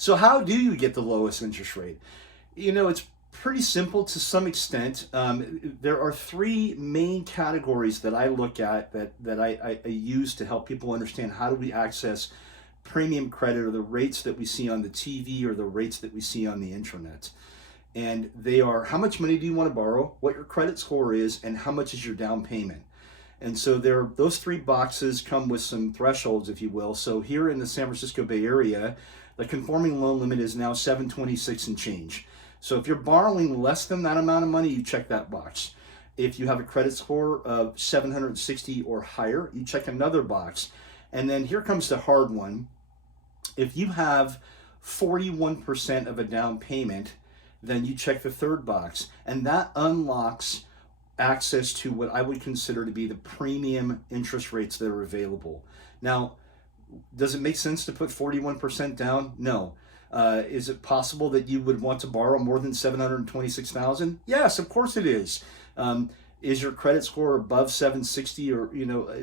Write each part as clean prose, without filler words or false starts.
So how do you get the lowest interest rate? It's pretty simple to some extent. There are three main categories that I look at that I use to help people understand how do we access premium credit, or the rates that we see on the TV or the rates that we see on the internet. And they are: how much money do you want to borrow, what your credit score is, and how much is your down payment. And so those three boxes come with some thresholds, if you will. So here in the San Francisco Bay Area, the conforming loan limit is now 726 and change. So if you're borrowing less than that amount of money, you check that box. If you have a credit score of 760 or higher, you check another box. And then here comes the hard one. If you have 41% of a down payment, then you check the third box. And that unlocks access to what I would consider to be the premium interest rates that are available. Now, does it make sense to put 41% down? No. Is it possible that you would want to borrow more than 726,000? Yes, of course it is. Is your credit score above 760, or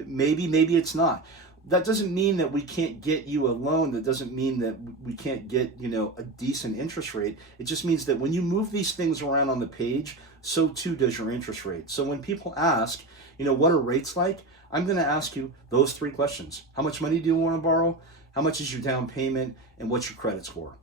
maybe it's not. That doesn't mean that we can't get you a loan. That doesn't mean that we can't get a decent interest rate. It just means that when you move these things around on the page, so too does your interest rate. So when people ask, what are rates like, I'm going to ask you those three questions: how much money do you want to borrow, how much is your down payment, and what's your credit score?